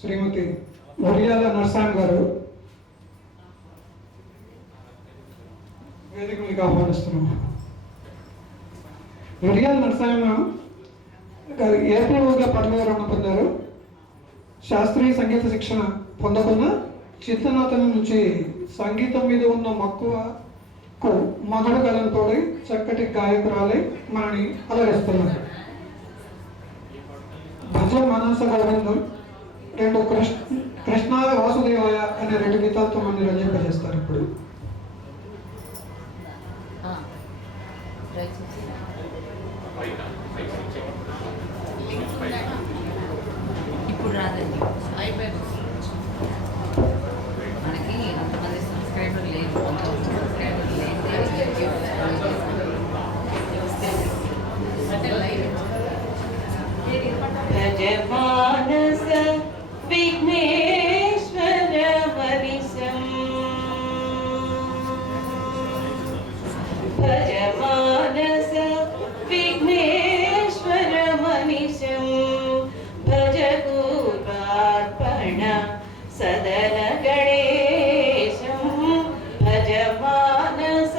శ్రీమతి ఒడియాల నరసాంగ్ గారు వేదిక మీకు ఆహ్వానిస్తున్నాము. ఒడియాల నరసాంగ్ గారు ఏపీఓగా పదవీవిరమణ పొందారు. శాస్త్రీయ సంగీత శిక్షణ పొందకున్న చిత్తనాథం నుంచి సంగీతం మీద ఉన్న మక్కువకు మధుర గలంతో చక్కటి గాయకురాలై మనని అలరిస్తున్నారు. భజ మానస గోవిందం, రెండు కృష్ణాయ వాసుదేవాయ అనే రెండు గీతాలతో మంది రంజింపజేస్తారు. ఇప్పుడు రాదండి, మనకి అంతమంది సబ్స్క్రైబర్ లేదు, 1000 సబ్స్క్రైబర్ లేదు. భజ మానస విఘ్నేశ్వర వరిసం, భజ మానస విఘ్నేశ్వర మనిషం, భజ పూర్వార్పణ సదన గణేశం, భజ మానస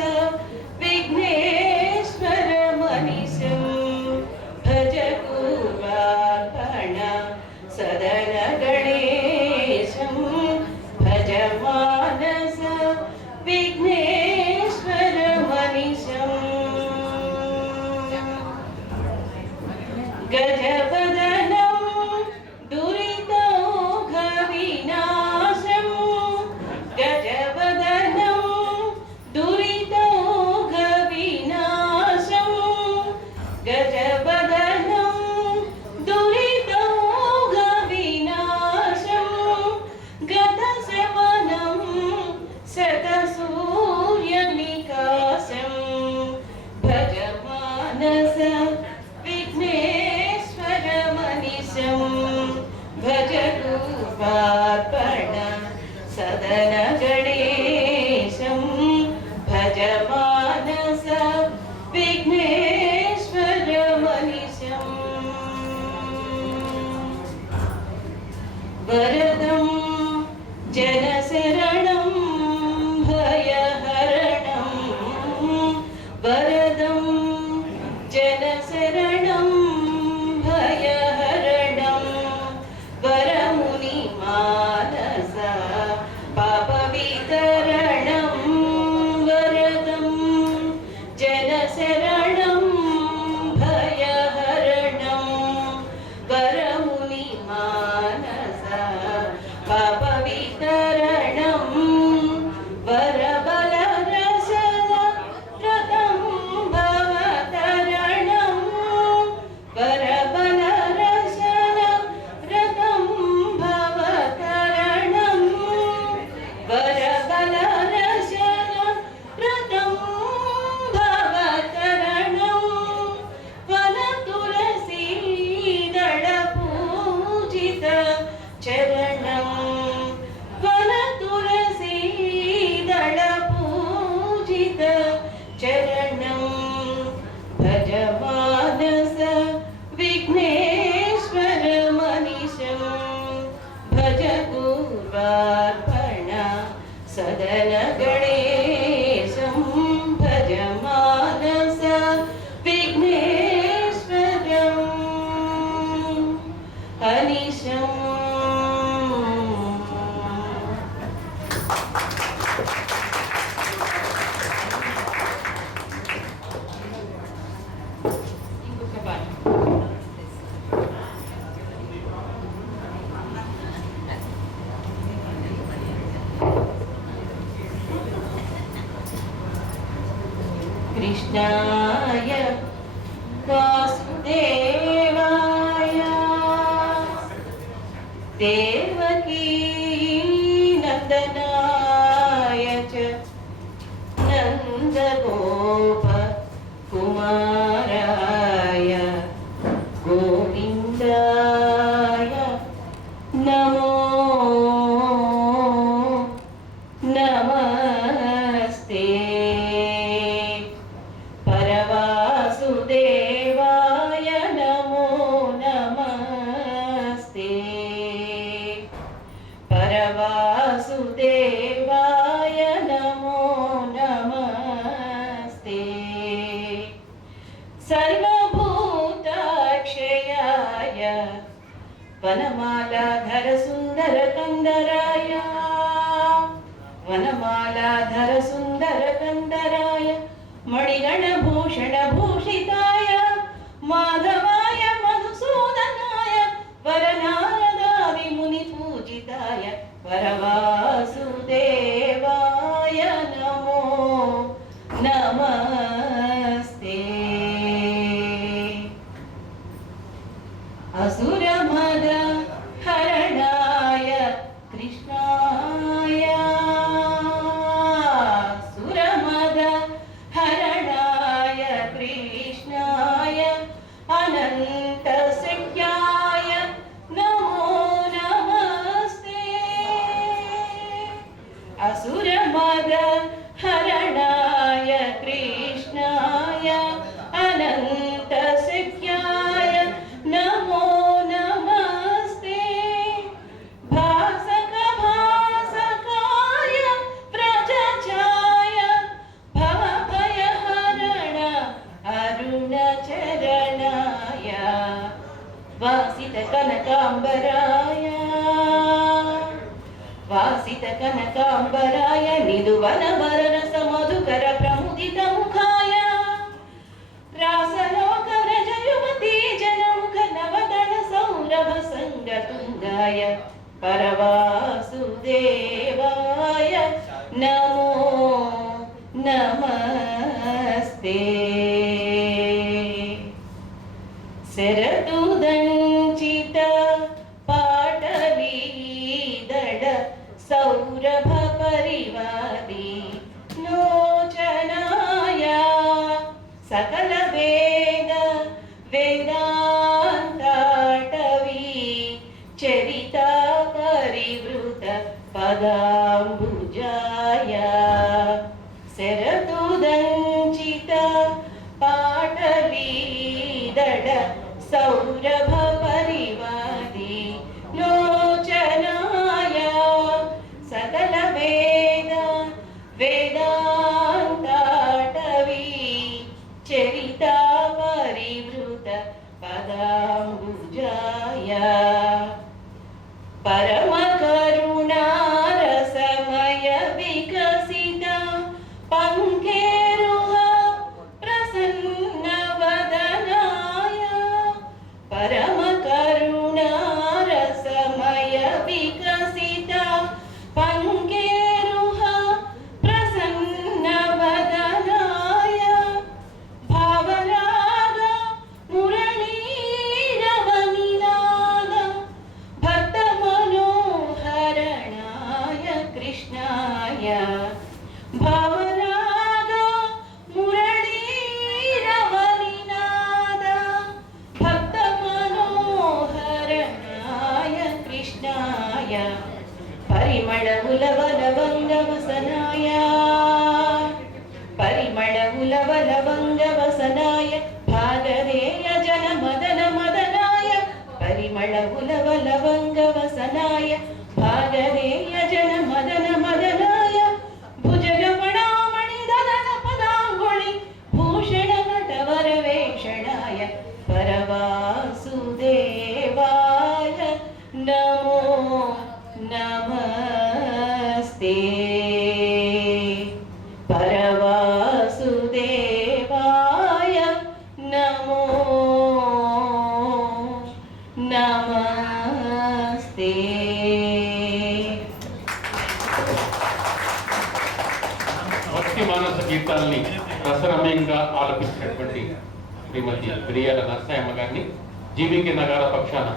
విఘ్నేశ్వర మనిషం, భజ పూర్వార్పణ సదన గణేశం, భజ మానస విఘ్నేశ్వర మనిషం, గజవదనం దురితౌఘ వినాశం, గజవదనం దురితౌఘ వినాశం, గజవదనం దురితౌఘ వినాశం, గతశమనం శతసూర్యనికాశం, భజ మానస విఘ్నేశ్వర మనిషం, భజ రూపార్పణ సదన గణేశం, భజ మానస విఘ్నేశ్వర మనిషం, వరదం జనశరణం భయహరణం, వరదం జనశరణం భయహరణం, వరముని మానస పాప వితరణం, వరదం జనశరణం భయహరణం, వరముని మానస పాప వితరణం, వరబల రసద రథం భవతరణం, వరబల రసద రథం భవతరణం, వరబల రసద రథం భవతరణం, వన తులసీదళ పూజిత చరణం, వన తులసీదళ పూజిత చరణం, భజ మానస విఘ్నేశ్వర మనిషం, భజ పూర్వార్పణ సదన గణేశం, భజ మానస విఘ్నేశ్వరం అనిశం. ఇంకొక పాట. కృష్ణాయ వాసుదేవాయ దేవకీ నందనాయ చ నందగోప కుమారాయ గోవిందాయ నమో నమస్తే, పరవాసుదేవాయ నమో నమస్తే. వనమాలాధర సుందర కందరాయ వనమాలాధర సుందర కందరాయ మణిగణ భూషణ భూషితాయ మాధవాయ మధుసూదనాయ వరనారదాది ముని పూజితాయ వరవాసుదేవాయ నమో నమస్తే అసురమద హరణాయ కృష్ణాయ సురమద హరణాయ కృష్ణాయ అనంత శక్యాయ నమో నమస్తే అసురమద హరణాయ కృష్ణాయ అనంత శక్యాయ నమో నమస్తే భాసక భాసకాయ ప్రజఛాయ భవభయహరణ అరుణ చరణాయ వాసిత కనకాంబరాయ వాసిత కనకాంబరాయ నిధువన వరరస మధుకర ప్రముదిత ముఖాయ రాసలోకర జయుమతి జనముఖ నవదళ సౌరభ సంగతుంగాయ పరవాసుదేవాయ నమో నమస్తే శరదుదంచిత పాటలీదళ సౌరభ పరివాది లోచనాయ సకల వేద వేదాంతాటవీ చరిత పరివృత పదాంబుజాయ శరదుదంచిత పాటలీదళ సౌరభ పరివాది లోచనాయ సకల వేద వేదాంతాటవీ చరిత పరివృత పదాంబుజాయ పరమ కరుణారసమయ వికసిత పంకేరుహ ప్రసన్న వదనాయ పరమ కరుణారసమయ వికసిత పంకేరుహ ప్రసన్న వదనాయ భావరాగ మురళీరవనినాద భక్త మనోహరణాయ కృష్ణాయ భావరాగ మురళీరవనినాద భక్త మనోహరణాయ కృష్ణాయ పరిమళ ఉలవలవంగవసనాయ పరిమళ ఉలవలవంగవసనాయ భాగదేయ జన మదన మదనాయ పరిమళ ఉలవలవంగవసనాయ భాగదేయ జన మదన మదనాయ భుజగపణామణి దదన పదాంగుళి భూషణ నటవర వేషణాయ పరవాసుదేవాయ నమో నమస్తే పరవాసుదేవాయ నమో నమస్తే భక్తి మానస గీతాల్ని రసరమ్యంగా ఆలపించినటువంటి శ్రీమతి ప్రియాల నరసయ్యమ్మ గారిని జీవికి నగార పక్షాన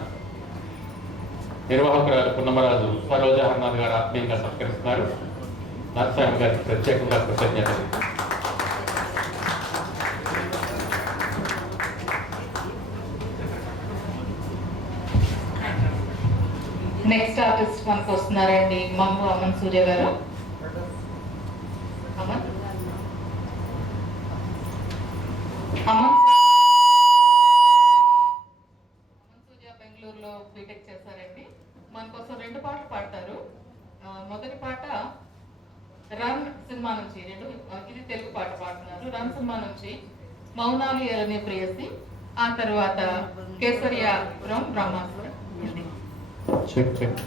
నిర్వాహకురాలు పున్నమరాజు సరోజహర్నాథ్ గారు ఆత్మీయంగా సత్కరిస్తున్నారు. నరసయ్యమ్మ గారికి ప్రత్యేకంగా కృతజ్ఞతలు. నెక్స్ట్ ఆర్టిస్ట్ మనకు వస్తున్నారండి మమ్ము అమన్ సూర్య గారు. అమన్ అమన్ సూర్య బెంగళూరులో బీటెక్ చేశారండి. మన కోసం 2 పాటలు పాడతారు. మొదటి పాట రన్ సినిమా నుంచి, ఇది తెలుగు పాట పాడుతున్నారు. రన్ సినిమా నుంచి మౌనాలు ఎరనే ప్రేయసి, ఆ తర్వాత కేసరియాపురం బ్రహ్మాసురం. Check check.